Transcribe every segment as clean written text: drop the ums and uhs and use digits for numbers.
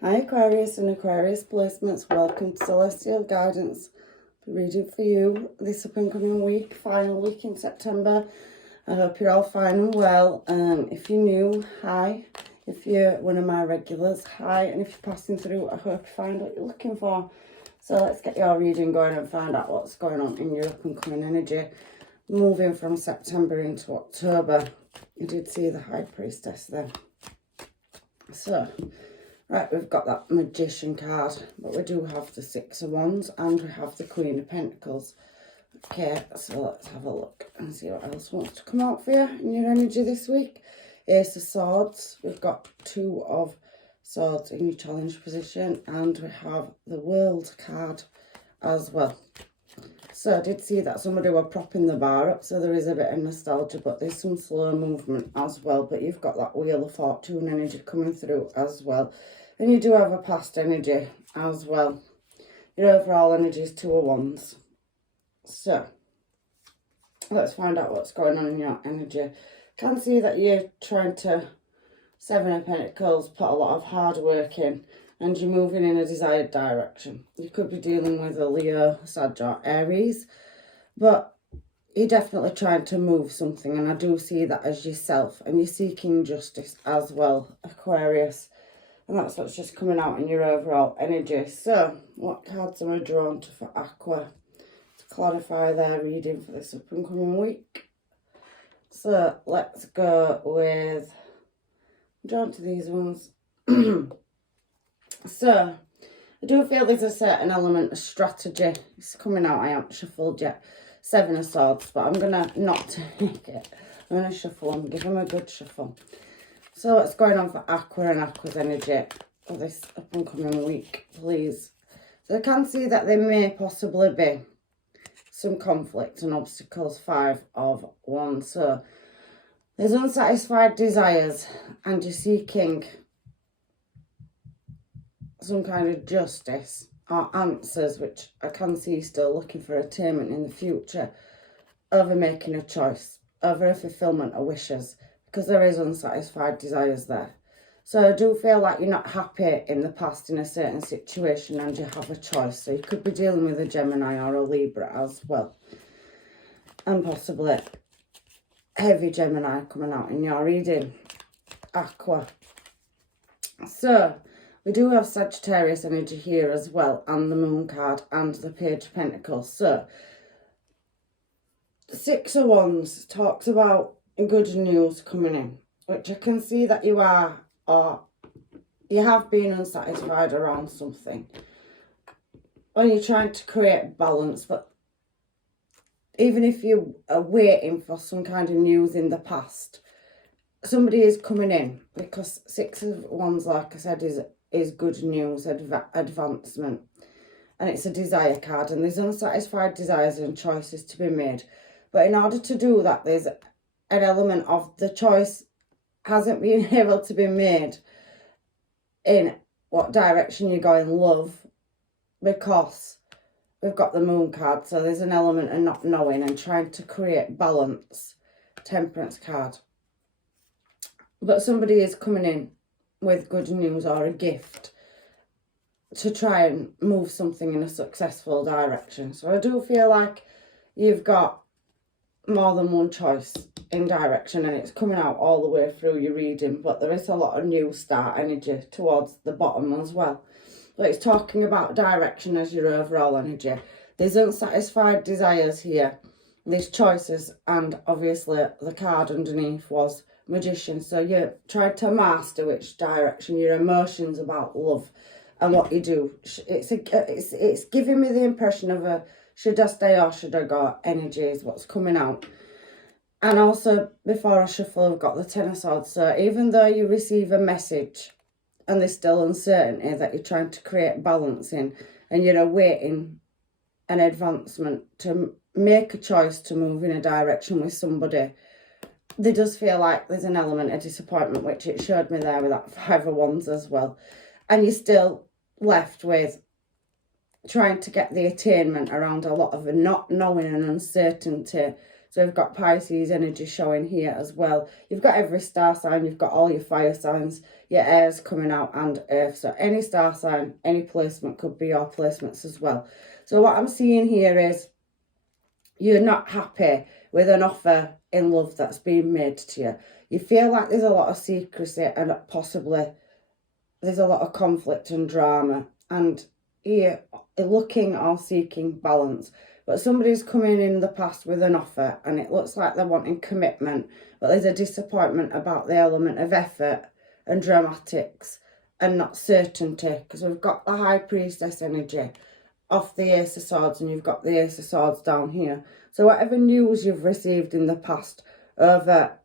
Hi Aquarius and Aquarius placements, welcome to Celestial Guidance. Reading for you this up and coming week, final week in September. I hope you're all fine and well. If you're new, hi. If you're one of my regulars, hi. And if you're passing through, I hope you find what you're looking for. So let's get your reading going and find out what's going on in your up and coming energy. Moving from September into October. You did see the High Priestess there. So, right, we've got that Magician card, but we do have the Six of Wands and we have the Queen of Pentacles. Okay, so let's have a look and see what else wants to come out for you in your energy this week. Ace of Swords, we've got Two of Swords in your challenge position, and we have the World card as well. So I did see that somebody were propping the bar up, so there is a bit of nostalgia, but there's some slow movement as well. But you've got that Wheel of Fortune energy coming through as well. And you do have a past energy as well. Your overall energy is Two of Wands. So, let's find out what's going on in your energy. Can see that you're trying to, Seven of Pentacles, put a lot of hard work in, and you're moving in a desired direction. You could be dealing with a Leo, Sag or Aries, but you're definitely trying to move something, and I do see that as yourself, and you're seeking justice as well, Aquarius. And that's what's just coming out in your overall energy. So, what cards am I drawn to for Aqua to clarify their reading for this up and coming week? So, let's go with, I'm drawn to these ones. So, I do feel there's a certain element of strategy. It's coming out, I haven't shuffled yet. Seven of Swords, but I'm going to not take it. I'm going to shuffle them, give them a good shuffle. So what's going on for Aqua and Aqua's energy for this up and coming week, please? So I can see that there may possibly be some conflict and obstacles. Five of Wands. So there's unsatisfied desires and you're seeking some kind of justice or answers, which I can see still looking for attainment in the future, over making a choice, over a fulfillment of wishes, because there is unsatisfied desires there. So I do feel like you're not happy in the past in a certain situation and you have a choice. So you could be dealing with a Gemini or a Libra as well. And possibly heavy Gemini coming out in your reading, Aqua. So we do have Sagittarius energy here as well, and the Moon card and the Page of Pentacles. So Six of Wands talks about good news coming in, which I can see that you are, or you have been unsatisfied around something, or you're trying to create balance. But even if you are waiting for some kind of news in the past, somebody is coming in, because Six of Wands, like I said, is good news, advancement, and it's a desire card, and there's unsatisfied desires and choices to be made. But in order to do that, there's an element of the choice hasn't been able to be made in what direction you're going, love, because we've got the Moon card. So there's an element of not knowing and trying to create balance, Temperance card. But somebody is coming in with good news or a gift to try and move something in a successful direction. So I do feel like you've got more than one choice in direction, and it's coming out all the way through your reading, but there is a lot of new start energy towards the bottom as well. But it's talking about direction as your overall energy. There's unsatisfied desires here, there's choices, and obviously the card underneath was Magician. So you're trying to master which direction, your emotions about love and what you do. It's giving me the impression of a should I stay or should I go energy is what's coming out. And also, before I shuffle, I've got the Ten of Swords. So even though you receive a message and there's still uncertainty that you're trying to create balance in, and you're awaiting an advancement to make a choice to move in a direction with somebody, there does feel like there's an element of disappointment, which it showed me there with that Five of Wands as well. And you're still left with trying to get the attainment around a lot of not knowing and uncertainty So we've got Pisces energy showing here as well. You've got every star sign, you've got all your fire signs, your airs coming out, and earth. So any star sign, any placement could be your placements as well. So what I'm seeing here is you're not happy with an offer in love that's being made to you. You feel like there's a lot of secrecy and possibly there's a lot of conflict and drama, and you're looking or seeking balance. But somebody's coming in the past with an offer and it looks like they're wanting commitment, but there's a disappointment about the element of effort and dramatics and not certainty, because we've got the High Priestess energy off the Ace of Swords and you've got the Ace of Swords down here. So whatever news you've received in the past over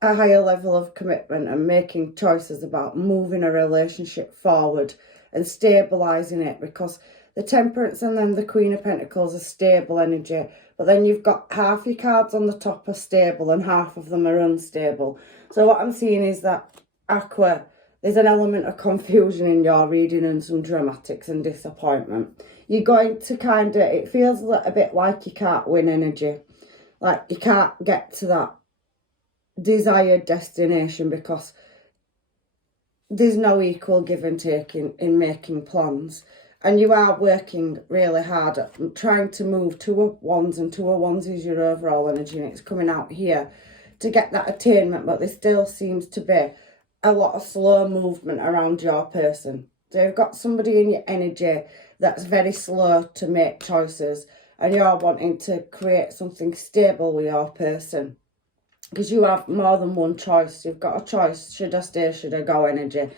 a higher level of commitment and making choices about moving a relationship forward and stabilising it, because the Temperance and then the Queen of Pentacles are stable energy, but then you've got half your cards on the top are stable and half of them are unstable. So what I'm seeing is that, Aqua, there's an element of confusion in your reading and some dramatics and disappointment. You're going to kind of, it feels a little bit like you can't win energy. Like you can't get to that desired destination because there's no equal give and take in making plans. And you are working really hard at trying to move to a wands, and two of wands is your overall energy, and it's coming out here to get that attainment, but there still seems to be a lot of slow movement around your person. So you've got somebody in your energy that's very slow to make choices, and you're wanting to create something stable with your person, because you have more than one choice. You've got a choice, should I stay, should I go energy.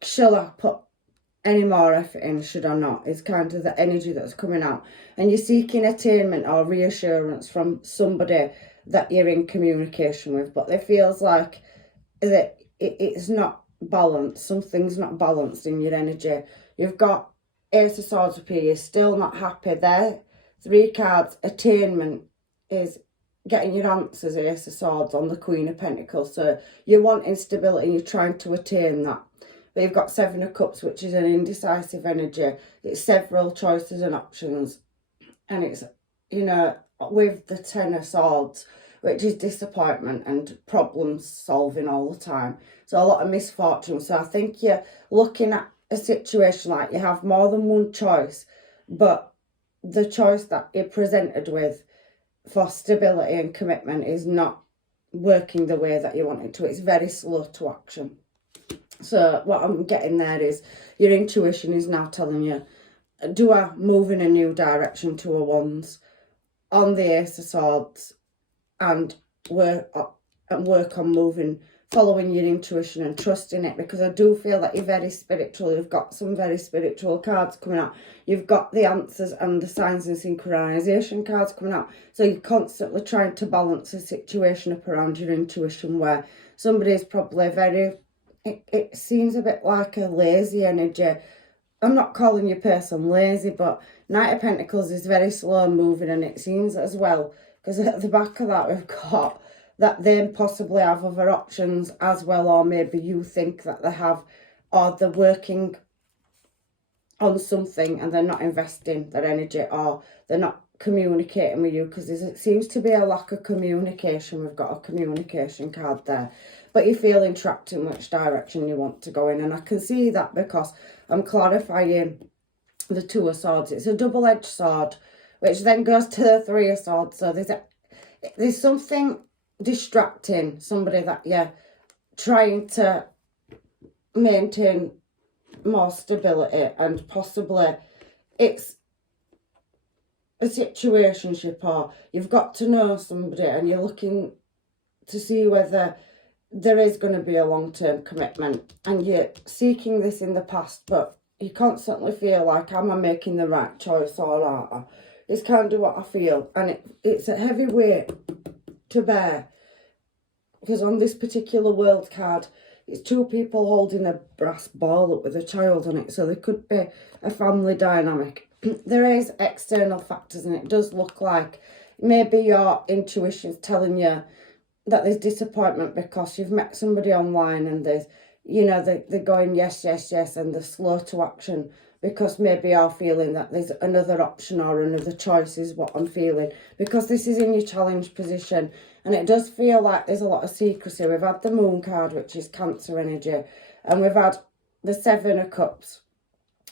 Shall I put any more effort in, should I not, is kind of the energy that's coming out. And you're seeking attainment or reassurance from somebody that you're in communication with, but it feels like that it's not balanced. Something's not balanced in your energy. You've got Ace of Swords up here, you're still not happy there. 3 cards, attainment is getting your answers, Ace of Swords on the Queen of Pentacles. So you want instability and you're trying to attain that. But you've got 7 of Cups, which is an indecisive energy. It's several choices and options. And it's, you know, with the 10 of Swords, which is disappointment and problem solving all the time. So a lot of misfortune. So I think you're looking at a situation like you have more than one choice, but the choice that you're presented with for stability and commitment is not working the way that you want it to. It's very slow to action. So what I'm getting there is your intuition is now telling you, do I move in a new direction to a wands on the Ace of Swords and work on moving, following your intuition and trusting it, because I do feel that you're very spiritual. You've got some very spiritual cards coming out. You've got the answers and the signs and synchronization cards coming out. So you're constantly trying to balance a situation up around your intuition, where somebody is probably very, it seems a bit like a lazy energy. I'm not calling your person lazy, but Knight of Pentacles is very slow moving, and it seems as well, because at the back of that we've got that they possibly have other options as well, or maybe you think that they have, or they're working on something and they're not investing their energy, or they're not communicating with you, because there seems to be a lack of communication. We've got a communication card there, but you're feeling trapped in which direction you want to go in. And I can see that because I'm clarifying the 2 of Swords. It's a double-edged sword, which then goes to the 3 of Swords. So there's something distracting, somebody that you're trying to maintain more stability, and possibly it's a situationship, or you've got to know somebody and you're looking to see whether there is going to be a long-term commitment, and you're seeking this in the past, but you constantly feel like, am I making the right choice or not? It's kind of what I feel, and it's a heavy weight to bear, because on this particular world card it's 2 people holding a brass ball up with a child on it, so there could be a family dynamic. There is external factors, and it does look like maybe your intuition's telling you that there's disappointment because you've met somebody online and there's, you know, they're going yes, yes, yes, and they're slow to action, because maybe you're feeling that there's another option or another choice is what I'm feeling, because this is in your challenge position, and it does feel like there's a lot of secrecy. We've had the Moon card, which is Cancer energy, and we've had the Seven of Cups,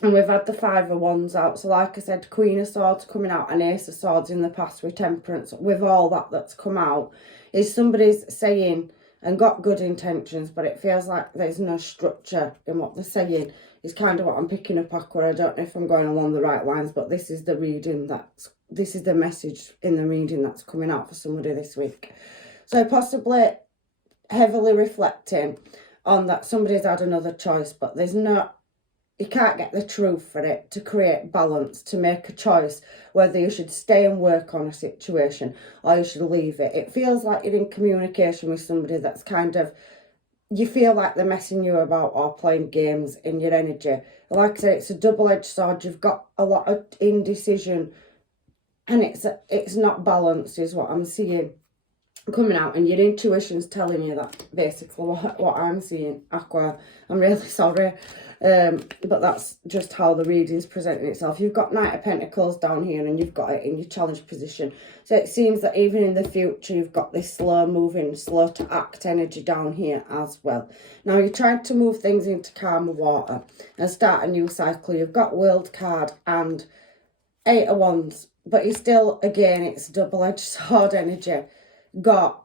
and we've had the Five of Wands out. So like I said, Queen of Swords coming out and Ace of Swords in the past with Temperance. With all that's come out, is somebody's saying and got good intentions, but it feels like there's no structure in what they're saying. Is kind of what I'm picking up, Aqua. I don't know if I'm going along the right lines, but this is the reading this is the message in the reading that's coming out for somebody this week. So possibly heavily reflecting on that somebody's had another choice, but there's no, you can't get the truth for it to create balance, to make a choice whether you should stay and work on a situation or you should leave it. It feels like you're in communication with somebody that's kind of, you feel like they're messing you about or playing games in your energy. Like I said, it's a double-edged sword. You've got a lot of indecision, and it's not balanced is what I'm seeing coming out, and your intuition's telling you that, basically what I'm seeing, Aqua. I'm really sorry, but that's just how the reading's presenting itself. You've got Knight of Pentacles down here, and you've got it in your challenge position. So it seems that even in the future, you've got this slow moving, slow to act energy down here as well. Now, you're trying to move things into calmer water and start a new cycle. You've got World card and Eight of Wands, but you still, again, it's double-edged sword energy. Got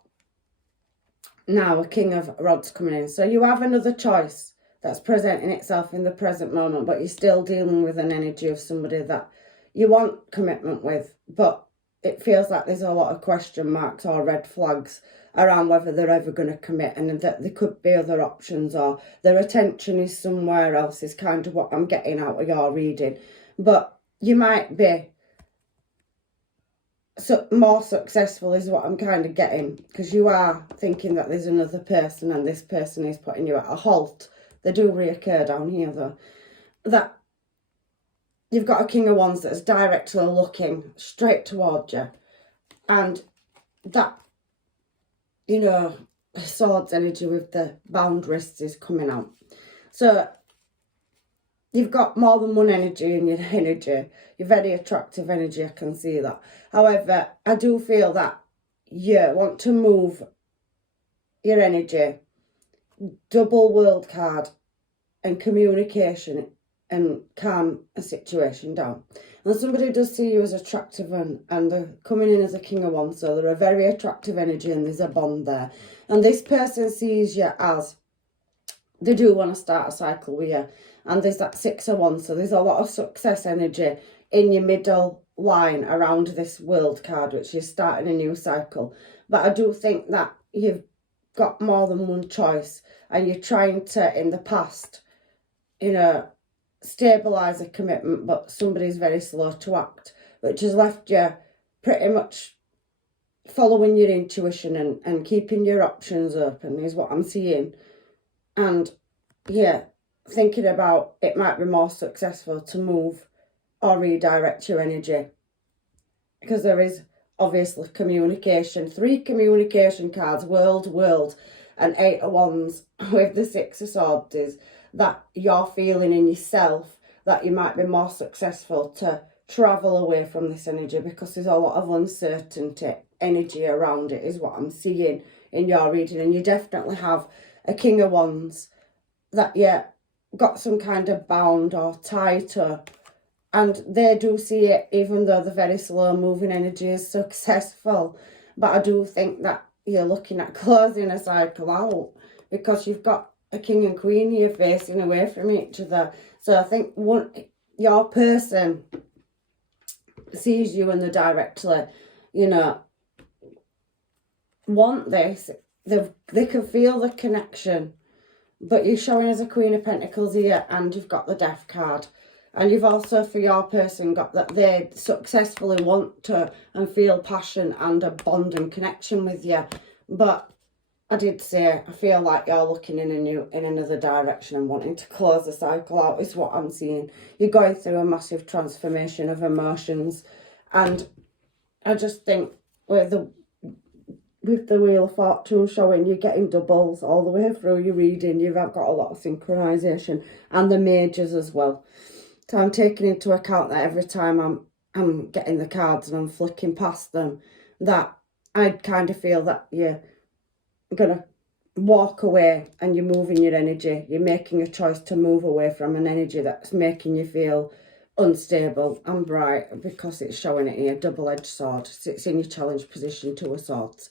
now a King of Rods coming in. So you have another choice that's presenting itself in the present moment, but you're still dealing with an energy of somebody that you want commitment with, but it feels like there's a lot of question marks or red flags around whether they're ever going to commit, and that there could be other options, or their attention is somewhere else, is kind of what I'm getting out of your reading. But you might be more successful is what I'm kind of getting, because you are thinking that there's another person and this person is putting you at a halt. They do reoccur down here though. That you've got a King of Wands that's directly looking straight towards you, and that, you know, Swords energy with the bound wrists is coming out. So you've got more than one energy in your energy. You're very attractive energy, I can see that. However, I do feel that you want to move your energy, double World card, and communication, and calm a situation down. And somebody does see you as attractive, and they're coming in as a King of Wands, so they're a very attractive energy, and there's a bond there. And this person sees you as, they do want to start a cycle with you. And there's that Six of Wands, so there's a lot of success energy in your middle line around this World card, which is starting a new cycle. But I do think that you've got more than one choice, and you're trying to, in the past, you know, stabilise a commitment, but somebody's very slow to act, which has left you pretty much following your intuition and keeping your options open is what I'm seeing. And yeah, thinking about it might be more successful to move or redirect your energy, because there is obviously communication. 3 communication cards, world, and Eight of Wands with the Six of Swords, is that you're feeling in yourself that you might be more successful to travel away from this energy, because there's a lot of uncertainty energy around it is what I'm seeing in your reading. And you definitely have a King of Wands that you got some kind of bound or tie to, and they do see it, even though the very slow moving energy is successful. But I do think that you're looking at closing a cycle out, because you've got a King and Queen here facing away from each other. So I think your person sees you and they directly, you know, want this. They can feel the connection. But you're showing as a Queen of Pentacles here, and you've got the Death card. And you've also, for your person, got that they successfully want to and feel passion and a bond and connection with you. But I did say, I feel like you're looking in another direction and wanting to close the cycle out is what I'm seeing. You're going through a massive transformation of emotions. And I just think with the Wheel of Fortune showing, you're getting doubles all the way through your reading. You've got a lot of synchronisation, and the majors as well. So I'm taking into account that every time I'm getting the cards and I'm flicking past them, that I kind of feel that you're going to walk away and you're moving your energy. You're making a choice to move away from an energy that's making you feel unstable and bright, because it's showing it here, double-edged sword. It's in your challenge position, Two of Swords.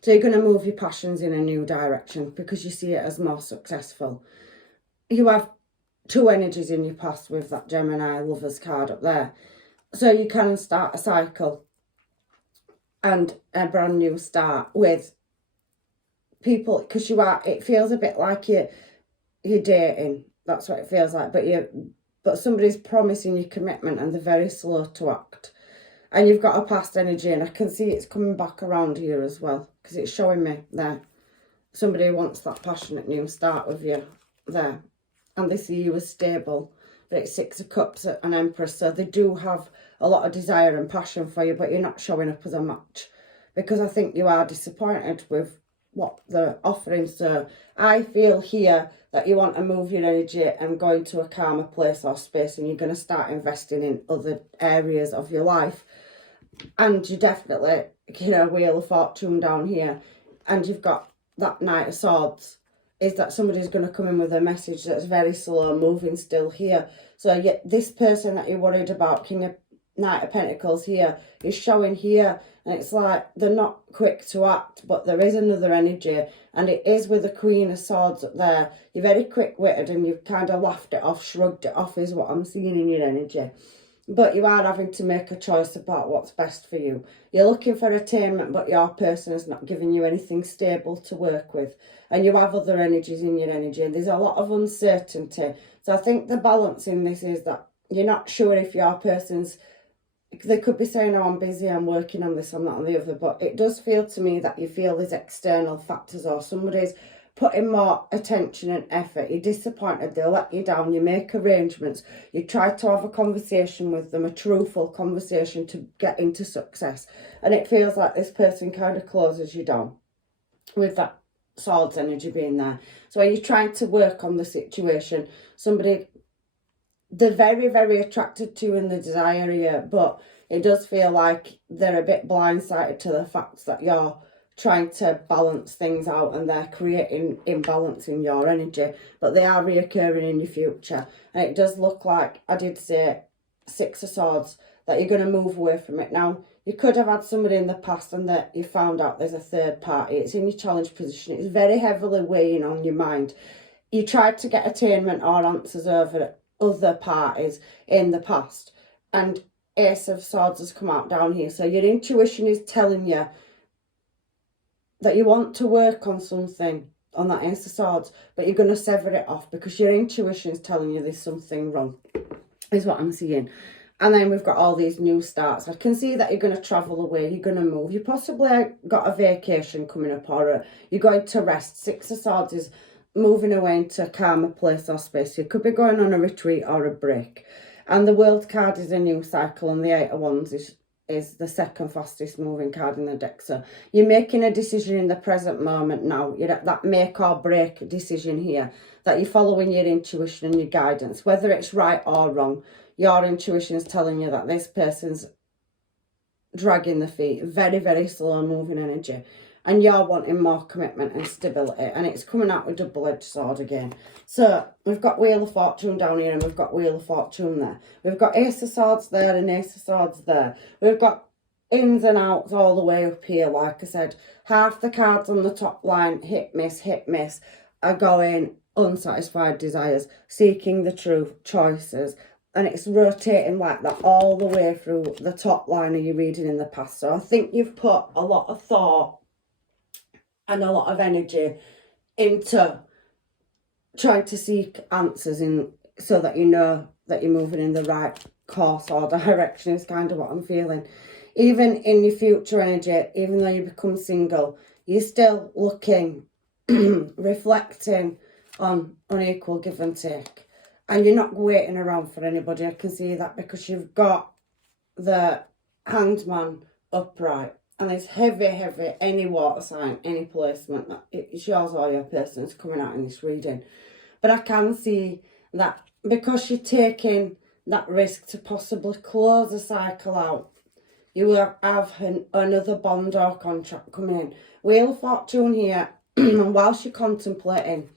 So you're going to move your passions in a new direction because you see it as more successful. You have two energies in your past with that Gemini Lovers card up there. So you can start a cycle and a brand new start with people, because it feels a bit like you're dating. That's what it feels like. But somebody's promising you commitment and they're very slow to act. And you've got a past energy, and I can see it's coming back around here as well, because it's showing me there. Somebody wants that passionate new start with you there. And they see you as stable. But it's Six of Cups and Empress. So they do have a lot of desire and passion for you, but you're not showing up as a match. Because I think you are disappointed with what they're offering. So I feel here that you want to move your energy and go into a calmer place or space, and you're going to start investing in other areas of your life. And you definitely, Wheel of Fortune down here, and you've got that Knight of Swords, is that somebody's going to come in with a message that's very slow moving still here. So yet this person that you're worried about, Knight of Pentacles here, is showing here, and it's like they're not quick to act, but there is another energy, and it is with the Queen of Swords up there. You're very quick-witted and you've kind of laughed it off, shrugged it off, is what I'm seeing in your energy. But you are having to make a choice about what's best for you. You're looking for attainment, but your person is not giving you anything stable to work with. And you have other energies in your energy. There's a lot of uncertainty. So I think the balance in this is that you're not sure if your person's... They could be saying, oh, I'm busy, I'm working on this, I'm not on the other. But it does feel to me that you feel there's external factors, or somebody's putting more attention and effort. You're disappointed, they let you down, you make arrangements, you try to have a conversation with them, a truthful conversation to get into success, and it feels like this person kind of closes you down with that Swords energy being there. So when you're trying to work on the situation, they're very, very attracted to you in the desire here, but it does feel like they're a bit blindsided to the fact that you're trying to balance things out and they're creating imbalance in your energy, but they are reoccurring in your future. And it does look like, I did say Six of Swords, that you're going to move away from it. Now, you could have had somebody in the past and that you found out there's a third party. It's in your challenge position. It's very heavily weighing on your mind. You tried to get attainment or answers over other parties in the past, and Ace of Swords has come out down here. So your intuition is telling you that you want to work on something on that Ace of Swords, but you're going to sever it off because your intuition is telling you there's something wrong, is what I'm seeing. And then we've got all these new starts. I can see that you're going to travel away, you're going to move. You possibly got a vacation coming up, or you're going to rest. Six of Swords is moving away into a calmer place or space. You could be going on a retreat or a break. And the World card is a new cycle, and the Eight of Wands is the second fastest moving card in the deck. So you're making a decision in the present moment now. You're at that make or break decision here, that you're following your intuition and your guidance, whether it's right or wrong. Your intuition is telling you that this person's dragging the feet, very, very slow moving energy, and you're wanting more commitment and stability, and it's coming out with double-edged sword again. So we've got Wheel of Fortune down here, and we've got Wheel of Fortune there. We've got Ace of Swords there and Ace of Swords there. We've got ins and outs all the way up here. Like I said, half the cards on the top line, hit miss, are going unsatisfied desires, seeking the truth, choices. And it's rotating like that all the way through the top line of your reading in the past. So I think you've put a lot of thought and a lot of energy into trying to seek answers in, so that you know that you're moving in the right course or direction, is kind of what I'm feeling. Even in your future energy, even though you become single, you're still looking, reflecting on unequal give and take. And you're not waiting around for anybody. I can see that because you've got the Hanged Man upright. And it's heavy, any water sign, any placement, that it's yours or your person's coming out in this reading. But I can see that because you're taking that risk to possibly close a cycle out. You will have another bond or contract coming in. Wheel of Fortune here, and whilst you're contemplating,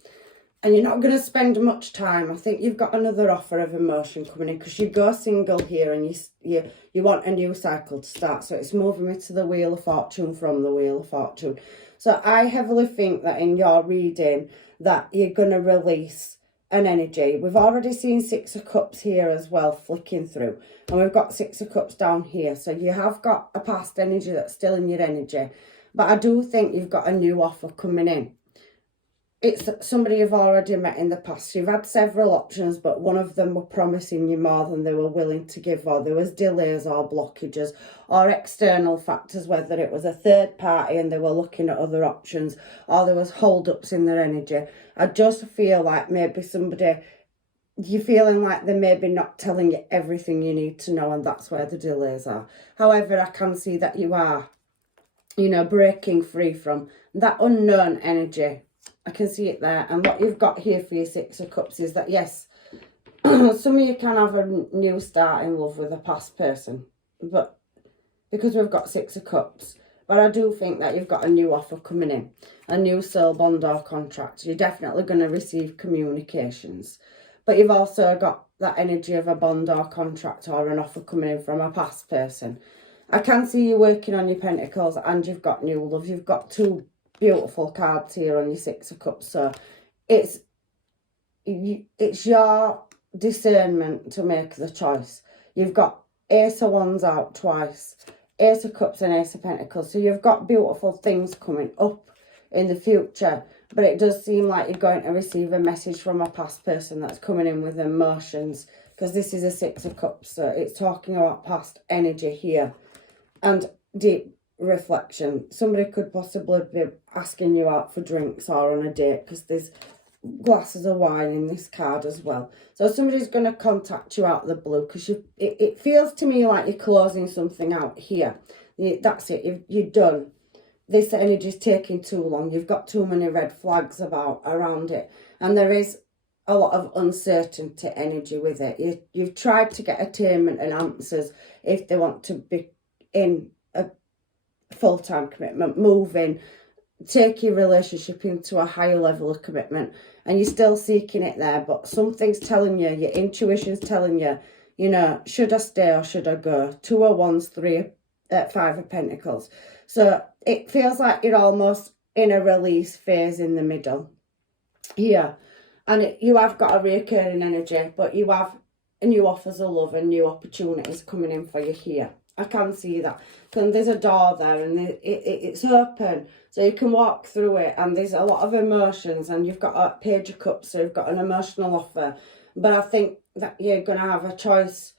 and you're not going to spend much time, I think you've got another offer of emotion coming in, because you go single here and you want a new cycle to start. So it's moving me to the Wheel of Fortune from the Wheel of Fortune. So I heavily think that in your reading that you're going to release an energy. We've already seen Six of Cups here as well, flicking through. And we've got Six of Cups down here. So you have got a past energy that's still in your energy. But I do think you've got a new offer coming in. It's somebody you've already met in the past. You've had several options, but one of them were promising you more than they were willing to give, or there was delays or blockages or external factors, whether it was a third party and they were looking at other options, or there was hold-ups in their energy. I just feel like maybe you're feeling like they're maybe not telling you everything you need to know, and that's where the delays are. However, I can see that you are, breaking free from that unknown energy. I can see it there. And what you've got here for your Six of Cups is that, yes, some of you can have a new start in love with a past person, but because we've got Six of Cups. But I do think that you've got a new offer coming in, a new soul bond or contract. You're definitely going to receive communications. But you've also got that energy of a bond or contract or an offer coming in from a past person. I can see you working on your pentacles, and you've got new love. You've got two beautiful cards here on your Six of Cups. So it's your discernment to make the choice. You've got Ace of Wands out twice, Ace of Cups and Ace of Pentacles. So you've got beautiful things coming up in the future. But it does seem like you're going to receive a message from a past person that's coming in with emotions, because this is a Six of Cups. So it's talking about past energy here and deep reflection. Somebody could possibly be asking you out for drinks or on a date, because there's glasses of wine in this card as well. So somebody's going to contact you out of the blue, because it feels to me like you're closing something out here. That's it. You're done. This energy's taking too long. You've got too many red flags around it, and there is a lot of uncertainty energy with it. You've tried to get attainment and answers if they want to be in a full-time commitment, move in, take your relationship into a higher level of commitment, and you're still seeking it there. But something's telling you, your intuition's telling you, should I stay or should I go? Two of Wands, Five of Pentacles. So it feels like you're almost in a release phase in the middle here, and you have got a reoccurring energy, but you have new offers of love and new opportunities coming in for you here. I can see that. And there's a door there, and it's open, so you can walk through it, and there's a lot of emotions, and you've got a Page of Cups, so you've got an emotional offer. But I think that you're going to have a choice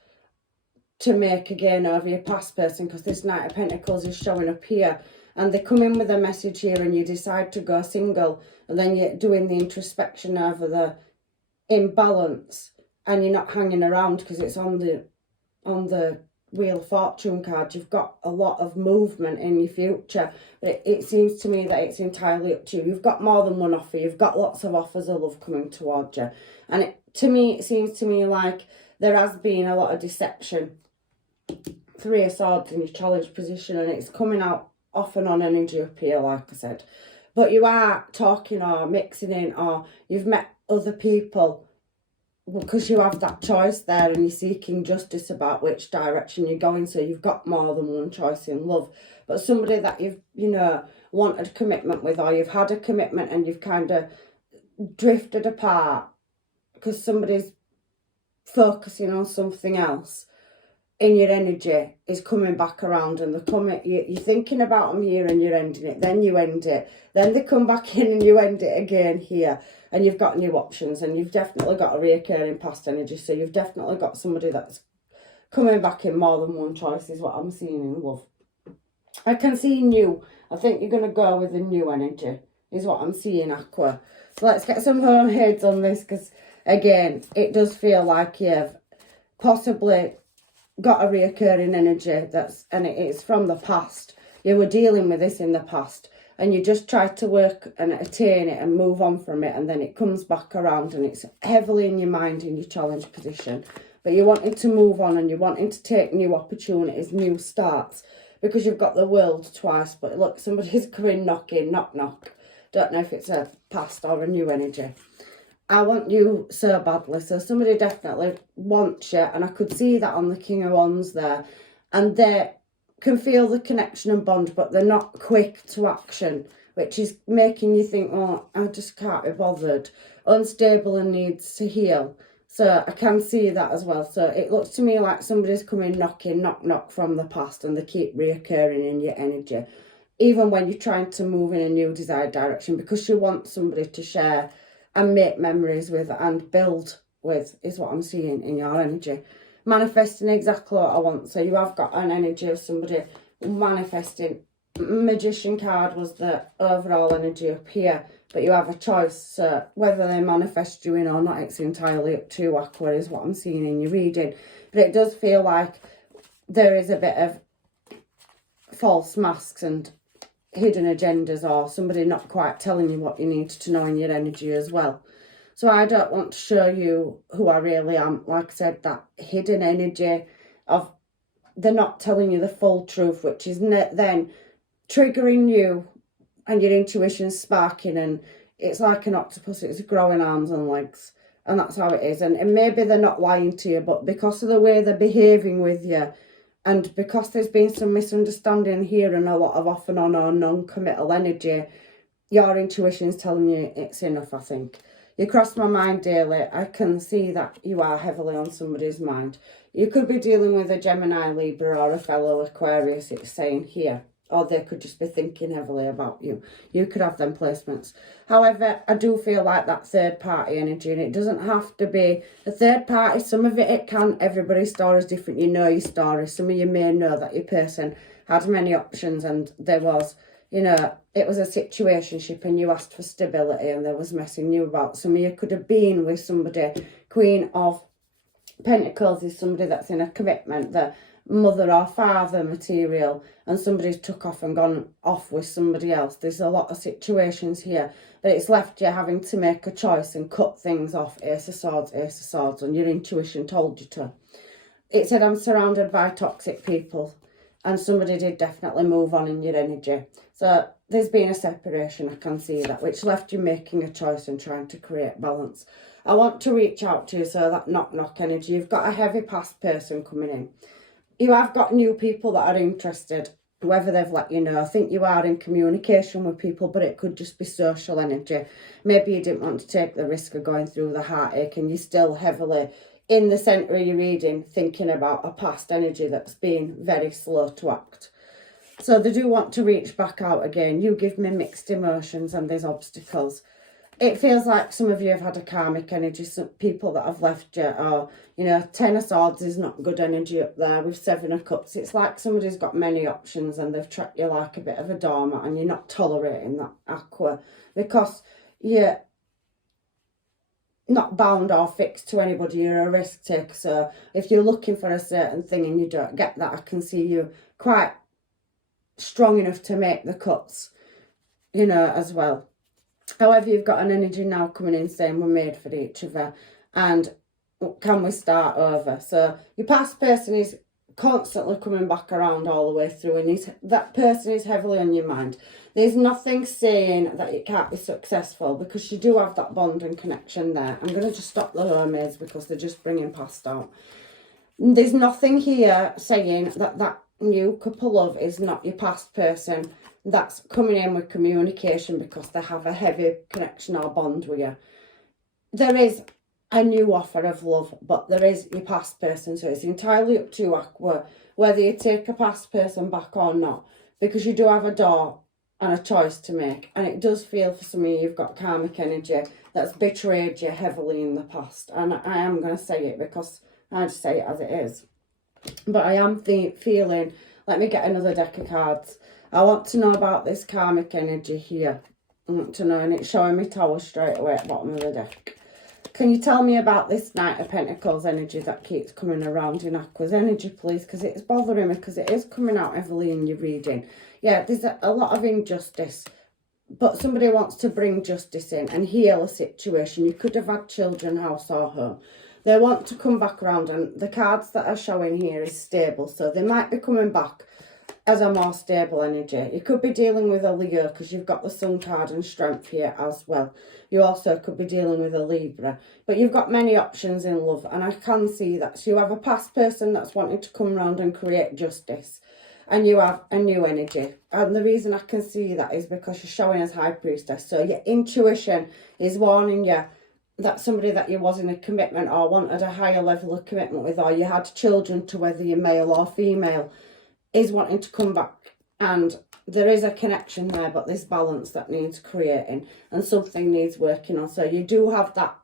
to make again over your past person, because this Knight of Pentacles is showing up here, and they come in with a message here, and you decide to go single, and then you're doing the introspection over the imbalance, and you're not hanging around because it's on the Wheel of Fortune card. You've got a lot of movement in your future, but it seems to me that it's entirely up to you. You've got more than one offer. You've got lots of offers of love coming towards you, and it seems to me like there has been a lot of deception. Three of Swords in your challenge position, and it's coming out off and on energy up here, like I said. But you are talking or mixing in, or you've met other people, because you have that choice there, and you're seeking justice about which direction you're going. So you've got more than one choice in love. But somebody that you've wanted a commitment with, or you've had a commitment and you've kind of drifted apart because somebody's focusing on something else in your energy, is coming back around, and you're thinking about them here and you're ending it, then you end it, then they come back in and you end it again here, and you've got new options, and you've definitely got a reoccurring past energy. So you've definitely got somebody that's coming back in more than one choice, is what I'm seeing in love. I can see new. I think you're going to go with a new energy, is what I'm seeing, Aqua. So let's get some home heads on this, because again, it does feel like you've possibly got a reoccurring energy and it's from the past. You were dealing with this in the past, and you just tried to work and attain it and move on from it, and then it comes back around, and it's heavily in your mind in your challenge position. but you're wanting to move on and you're wanting to take new opportunities, new starts, because you've got the world twice. But look, somebody's coming knocking, knock, knock. Don't know if it's a past or a new energy. I want you so badly. So somebody definitely wants you, and I could see that on the King of Wands there. And they can feel the connection and bond, but they're not quick to action, which is making you think, oh, I just can't be bothered. Unstable and needs to heal. So I can see that as well. So it looks to me like somebody's coming knocking, knock, knock from the past, and they keep reoccurring in your energy, even when you're trying to move in a new desired direction, because you want somebody to share and make memories with and build with, is what I'm seeing in your energy. Manifesting exactly what I want. So you have got an energy of somebody manifesting. Magician card was the overall energy up here, but you have a choice. So whether they manifest you in or not, it's entirely up to Aquarius, is what I'm seeing in your reading. But it does feel like there is a bit of false masks and hidden agendas, or somebody not quite telling you what you need to know in your energy as well. So I don't want to show you who I really am. Like I said, that hidden energy of they're not telling you the full truth, which is then triggering you and your intuition sparking, and it's like an octopus, it's growing arms and legs, and that's how it is. And maybe they're not lying to you, but because of the way they're behaving with you, and because there's been some misunderstanding here and a lot of off and on or non-committal energy, your intuition's telling you it's enough, I think. You cross my mind daily. I can see that you are heavily on somebody's mind. You could be dealing with a Gemini, Libra, or a fellow Aquarius, it's saying here. Or they could just be thinking heavily about you. You could have them placements. However, I do feel like that third party energy, and it doesn't have to be a third party. Some of it can. Everybody's story is different. You know your story. Some of you may know that your person had many options, and there was, you know, it was a situationship and you asked for stability and there was messing you about. Some of you could have been with somebody. Queen of Pentacles is somebody that's in a commitment, the mother or father material, and somebody's took off and gone off with somebody else. There's a lot of situations here that it's left you having to make a choice and cut things off. Ace of Swords, and your intuition told you to. It said, I'm surrounded by toxic people, and somebody did definitely move on in your energy. So there's been a separation, I can see that, which left you making a choice and trying to create balance. I want to reach out to you, so that knock-knock energy. You've got a heavy past person coming in. You have got new people that are interested, whether they've let you know. I think you are in communication with people, but it could just be social energy. Maybe you didn't want to take the risk of going through the heartache, and you're still heavily in the centre of your reading thinking about a past energy that's been very slow to act. So they do want to reach back out again. You give me mixed emotions and there's obstacles. It feels like some of you have had a karmic energy, some people that have left you, or, you know, 10 of Swords is not good energy up there with 7 of Cups. It's like somebody's got many options and they've trapped you like a bit of a doormat, and you're not tolerating that, Aqua, because you're not bound or fixed to anybody. You're a risk taker. So if you're looking for a certain thing and you don't get that, I can see you quite strong enough to make the cuts, you know, as well. However, you've got an energy now coming in saying we're made for each other and can we start over. So your past person is constantly coming back around all the way through, and that person is heavily on your mind. There's nothing saying that it can't be successful, because you do have that bond and connection there. I'm going to just stop the mermaids because they're just bringing past out. There's nothing here saying that that new couple of is not your past person that's coming in with communication because they have a heavy connection or bond with you. There is a new offer of love, but there is your past person. So it's entirely up to you, Aqua, whether you take a past person back or not, because you do have a door and a choice to make. And it does feel for some of you, you've got karmic energy that's betrayed you heavily in the past. And I am going to say it because I just say it as it is. But I am feeling, let me get another deck of cards. I want to know about this karmic energy here. I want to know, and it's showing me Tower straight away at the bottom of the deck. Can you tell me about this Knight of Pentacles energy that keeps coming around in Aqua's energy, please? Because it's bothering me, because it is coming out heavily in your reading. Yeah, there's a lot of injustice. but somebody wants to bring justice in and heal a situation. You could have had children, house or home. They want to come back around, and the cards that are showing here is stable. So they might be coming back as a more stable energy. You could be dealing with a Leo because you've got the Sun card and strength here as well. You also could be dealing with a Libra. But you've got many options in love, and I can see that. So you have a past person that's wanting to come around and create justice. And you have a new energy. And the reason I can see that is because you're showing as High Priestess. So your intuition is warning you that somebody that you was in a commitment or wanted a higher level of commitment with, or you had children to, whether you're male or female, is wanting to come back. And there is a connection there, but this balance that needs creating and something needs working on. So you do have that,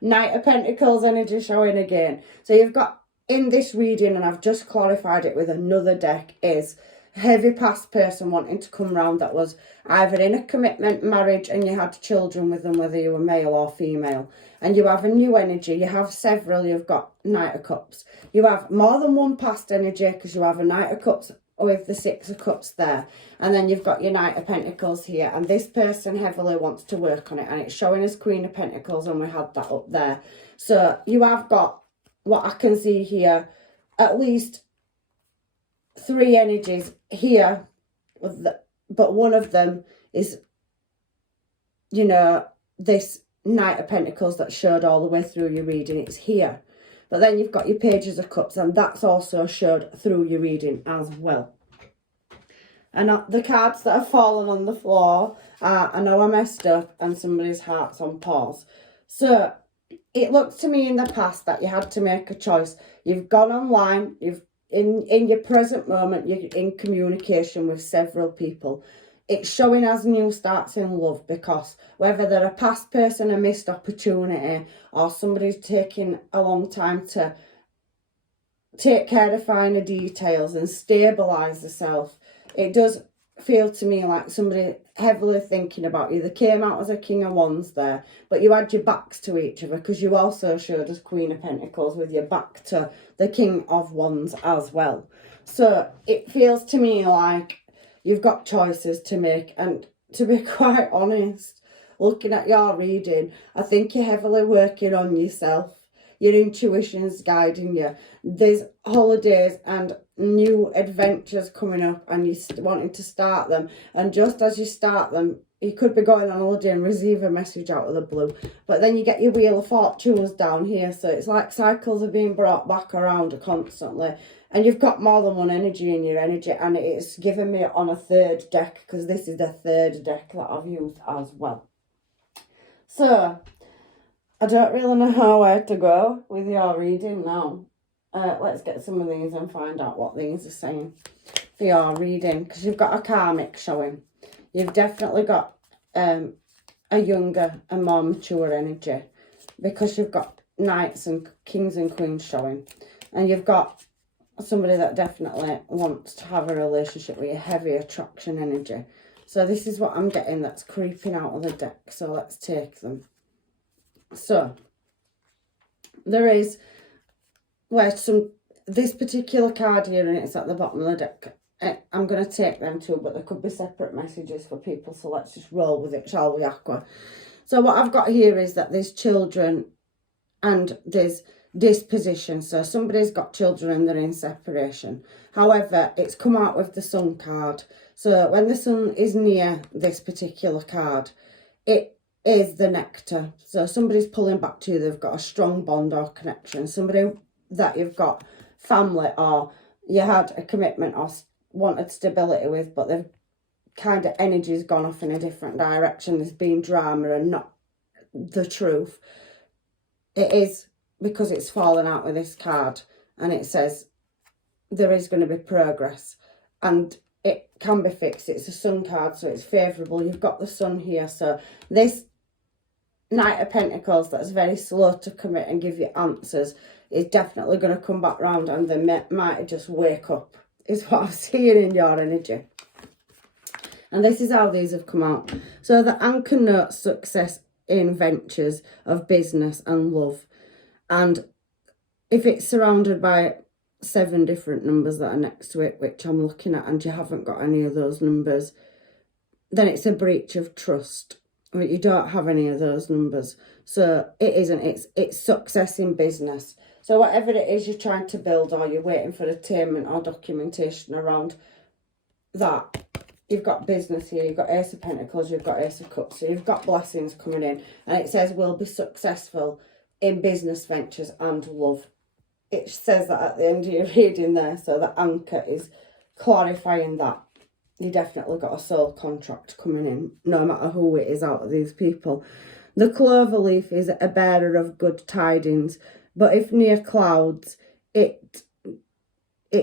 Knight of Pentacles energy showing again. So you've got, in this reading, and I've just clarified it with another deck, is heavy past person wanting to come round that was either in a commitment, marriage, and you had children with them, whether you were male or female. And you have a new energy. You have several. You've got Knight of Cups. You have more than one past energy because you have a Knight of Cups with the Six of Cups there. And then you've got your Knight of Pentacles here. And this person heavily wants to work on it. And it's showing as Queen of Pentacles, and we had that up there. So you have got, what I can see here, at least 3 energies here, but one of them is, this Knight of Pentacles that showed all the way through your reading. It's here. But then you've got your Pages of Cups, and that's also showed through your reading as well. And the cards that have fallen on the floor are, I know I messed up, and somebody's heart's on pause. So it looks to me in the past that you had to make a choice. You've gone online, you've in your present moment, you're in communication with several people. It's showing as new starts in love, because whether they're a past person, a missed opportunity, or somebody's taking a long time to take care of finer details and stabilise themselves, it does feel to me like somebody heavily thinking about you. They came out as a King of Wands there, but you had your backs to each other, because you also showed as Queen of Pentacles with your back to the King of Wands as well. So it feels to me like you've got choices to make. And to be quite honest, looking at your reading, I think you're heavily working on yourself. Your intuition's guiding you. There's holidays and new adventures coming up, and you're wanting to start them. And just as you start them, you could be going on holiday and receive a message out of the blue. But then you get your Wheel of Fortunes down here. So it's like cycles are being brought back around constantly. And you've got more than one energy in your energy. And it's given me on a third deck, because this is the third deck that I've used as well. So I don't really know where to go with your reading now. Let's get some of these and find out what these are saying for your reading. Because you've got a karmic showing. You've definitely got a younger and more mature energy, because you've got knights and kings and queens showing. And you've got somebody that definitely wants to have a relationship with a heavy attraction energy. So this is what I'm getting that's creeping out of the deck. So let's take them. So there is this particular card here, and it's at the bottom of the deck. I'm going to take them too, but there could be separate messages for people. So let's just roll with it, shall we, Aqua? So what I've got here is that there's children and there's disposition. So somebody's got children and they're in separation. However, it's come out with the Sun card. So when the Sun is near this particular card, it is the nectar. So somebody's pulling back to you. They've got a strong bond or connection. Somebody that you've got family, or you had a commitment or wanted stability with, but they've kind of energy's gone off in a different direction. There's been drama and not the truth. It is because it's fallen out with this card, and it says there is going to be progress and it can be fixed. It's a Sun card, so it's favourable. You've got the Sun here. So this Knight of Pentacles that's very slow to commit and give you answers is definitely going to come back round, and they might just wake up, is what I'm seeing in your energy. And this is how these have come out. So the anchor notes success in ventures of business and love. And if it's surrounded by 7 different numbers that are next to it, which I'm looking at, and you haven't got any of those numbers, then it's a breach of trust. But you don't have any of those numbers. So it isn't. It's success in business. So whatever it is you're trying to build, or you're waiting for attainment or documentation around that, you've got business here, you've got Ace of Pentacles, you've got Ace of Cups, so you've got blessings coming in. And it says we'll be successful in business ventures and love. It says that at the end of your reading there, so the anchor is clarifying that. You definitely got a soul contract coming in, no matter who it is out of these people. The clover leaf is a bearer of good tidings, but if near clouds, it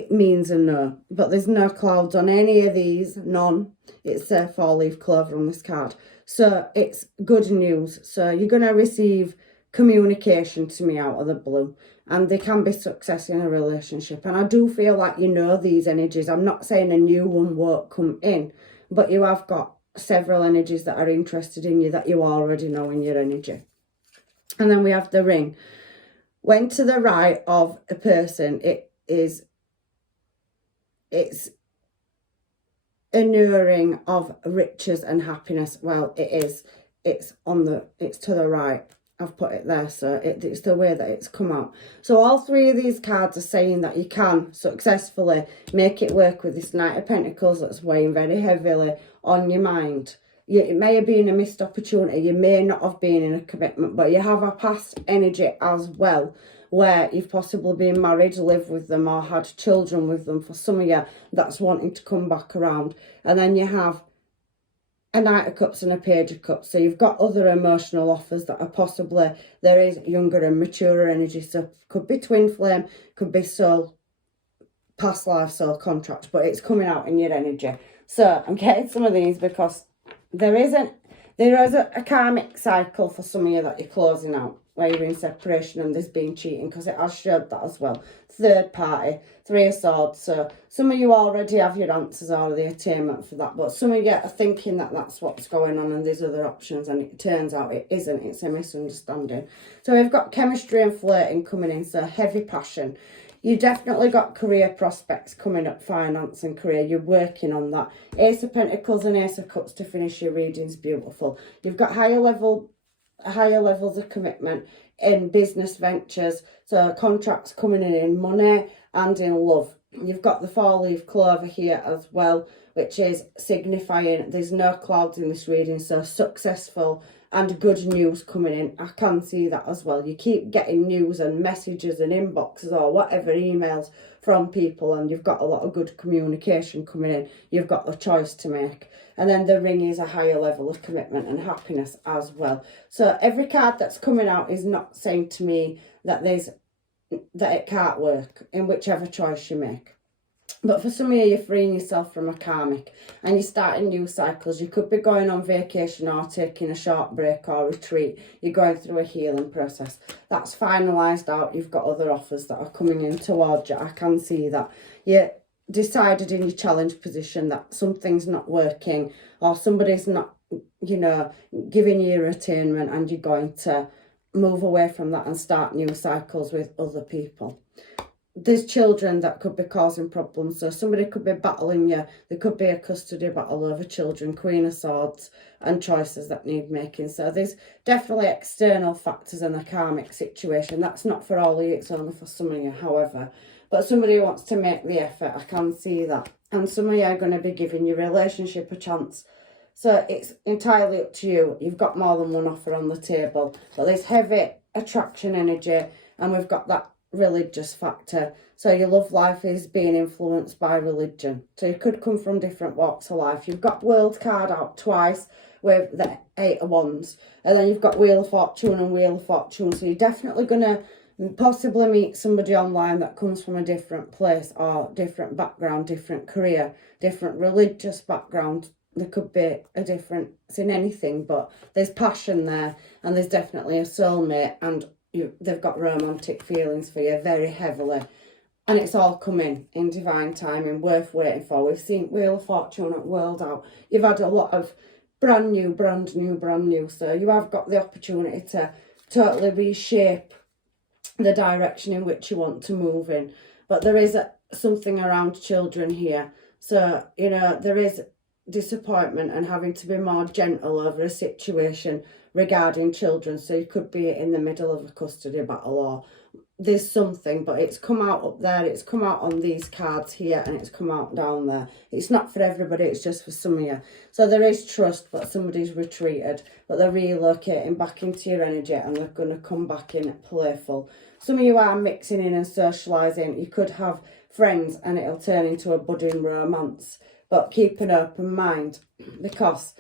means a no. But there's no clouds on any of these, none. It's a four-leaf clover on this card. So it's good news. So you're going to receive communication to me out of the blue, and there can be success in a relationship. And I do feel like you know these energies. I'm not saying a new one won't come in, but you have got several energies that are interested in you that you already know in your energy. And then we have the ring. When to the right of a person, it's inuring of riches and happiness. Well, it is. It's to the right. I've put it there, so it's the way that it's come out. So all three of these cards are saying that you can successfully make it work with this Knight of Pentacles that's weighing very heavily on your mind. It may have been a missed opportunity. You may not have been in a commitment, but you have a past energy as well, where you've possibly been married, lived with them, or had children with them. For some of you, that's wanting to come back around. And then you have a Knight of Cups and a Page of Cups. So you've got other emotional offers that are possibly, there is younger and maturer energy. So could be twin flame, could be soul, past life soul contract, but it's coming out in your energy. So I'm getting some of these because there is a karmic cycle for some of you that you're closing out, where you're in separation and there's been cheating, because it has showed that as well. Third party, Three of Swords. So some of you already have your answers or the attainment for that, but some of you are thinking that that's what's going on and there's other options, and it turns out it isn't. It's a misunderstanding. So we've got chemistry and flirting coming in, so heavy passion. You definitely got career prospects coming up, finance and career. You're working on that. Ace of Pentacles and Ace of Cups to finish your readings. Beautiful. You've got higher levels of commitment in business ventures. So contracts coming in money and in love. You've got the four-leaf clover here as well, which is signifying there's no clouds in this reading. So successful and good news coming in. I can see that as well. You keep getting news and messages and inboxes or whatever, emails from people, and you've got a lot of good communication coming in. You've got a choice to make. And then the ring is a higher level of commitment and happiness as well. So every card that's coming out is not saying to me that it can't work in whichever choice you make. But for some of you, you're freeing yourself from a karmic and you're starting new cycles. You could be going on vacation or taking a short break or retreat. You're going through a healing process. That's finalised out. You've got other offers that are coming in towards you. I can see that. You're decided in your challenge position that something's not working, or somebody's not, giving you your attainment, and you're going to move away from that and start new cycles with other people. There's children that could be causing problems. So somebody could be battling you. There could be a custody battle over children, Queen of Swords, and choices that need making. So there's definitely external factors in the karmic situation. That's not for all of you, it's only for some of you, however. But somebody wants to make the effort, I can see that. And some of you are going to be giving your relationship a chance. So it's entirely up to you. You've got more than one offer on the table. But there's heavy attraction energy, and we've got that religious factor. So your love life is being influenced by religion. So you could come from different walks of life. You've got World card out twice with the Eight of Wands, and then you've got Wheel of Fortune and Wheel of Fortune. So you're definitely going to possibly meet somebody online that comes from a different place or different background, different career, different religious background. There could be a difference in anything, but there's passion there, and there's definitely a soulmate, and they've got romantic feelings for you very heavily, and it's all coming in divine timing, worth waiting for. We've seen Wheel of Fortune at World out. You've had a lot of brand new, so you have got the opportunity to totally reshape the direction in which you want to move in. But there is something around children here. So, there is disappointment and having to be more gentle over a situation regarding children. So you could be in the middle of a custody battle, or there's something, but it's come out up there, it's come out on these cards here, and it's come out down there. It's not for everybody, it's just for some of you. So there is trust, but somebody's retreated, but they're relocating back into your energy, and they're going to come back in playful. Some of you are mixing in and socialising. You could have friends and it'll turn into a budding romance, but keep an open mind, because,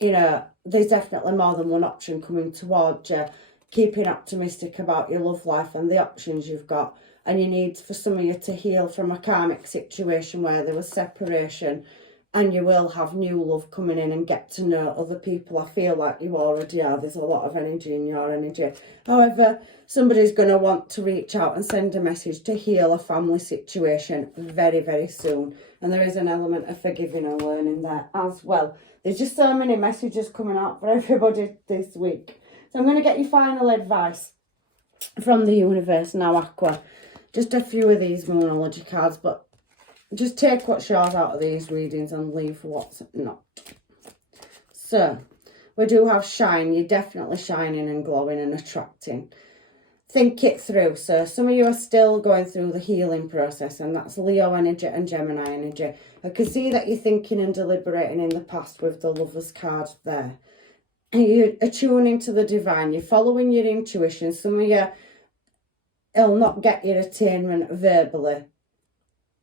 you know, there's definitely more than one option coming towards you. Keeping optimistic about your love life and the options you've got. And you need for some of you to heal from a karmic situation where there was separation, and you will have new love coming in and get to know other people. I feel like you already are. There's a lot of energy in your energy. However, somebody's going to want to reach out and send a message to heal a family situation very, very soon. And there is an element of forgiving and learning there as well. There's just so many messages coming out for everybody this week. So I'm going to get your final advice from the universe now, Aqua. Just a few of these Moonology cards, but just take what's yours out of these readings and leave what's not. So, we do have shine. You're definitely shining and glowing and attracting. Think it through. So, some of you are still going through the healing process, and that's Leo energy and Gemini energy. I can see that you're thinking and deliberating in the past with the Lovers card there. You're attuning to the divine. You're following your intuition. Some of you, it'll not get your attainment verbally,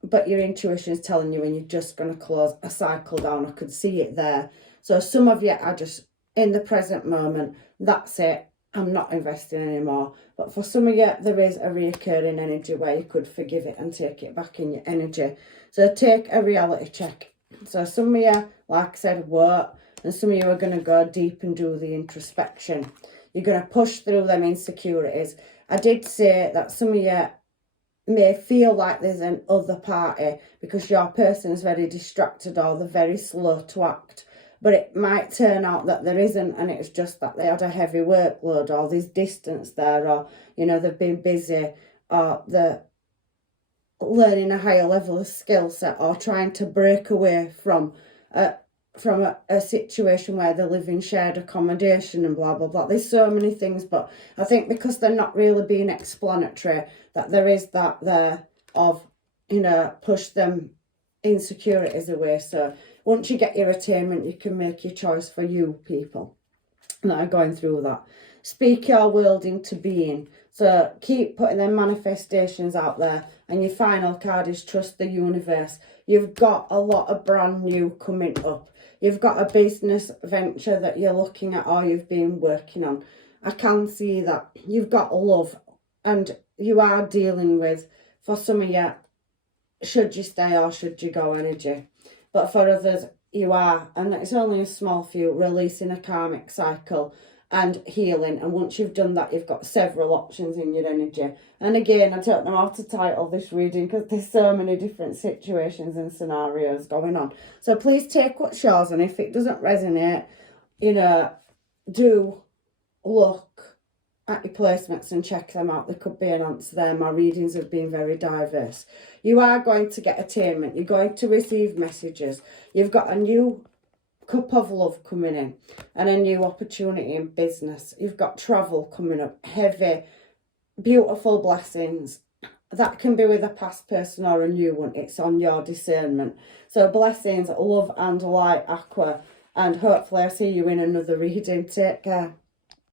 but your intuition is telling you, and you're just going to close a cycle down. I could see it there. So some of you are just in the present moment. That's it. I'm not investing anymore. But for some of you, there is a reoccurring energy where you could forgive it and take it back in your energy. So take a reality check. So some of you, like I said, work. And some of you are going to go deep and do the introspection. You're going to push through them insecurities. I did say that some of you may feel like there's an other party because your person is very distracted or they're very slow to act. But it might turn out that there isn't, and it's just that they had a heavy workload, or there's distance there, or, you know, they've been busy, or they're learning a higher level of skill set, or trying to break away from a situation where they live in shared accommodation and blah, blah, blah. There's so many things, but I think because they're not really being explanatory, that there is that there of, you know, push them insecurities away. So once you get your attainment, you can make your choice for you people that are going through that. Speak your world into being. So keep putting them manifestations out there. And your final card is trust the universe. You've got a lot of brand new coming up. You've got a business venture that you're looking at or you've been working on. I can see that. You've got love, and you are dealing with, for some of you, should you stay or should you go energy. But for others, you are, and it's only a small few, releasing a karmic cycle and healing. And once you've done that, you've got several options in your energy. And again, I don't know how to title this reading because there's so many different situations and scenarios going on. So please take what's yours, and if it doesn't resonate, you know, do look at your placements and check them out. There could be an answer there. My readings have been very diverse. You are going to get attainment. You're going to receive messages. You've got a new cup of love coming in and a new opportunity in business. You've got travel coming up, heavy, beautiful blessings. That can be with a past person or a new one. It's on your discernment. So blessings, love and light, Aqua. And hopefully I see you in another reading. Take care.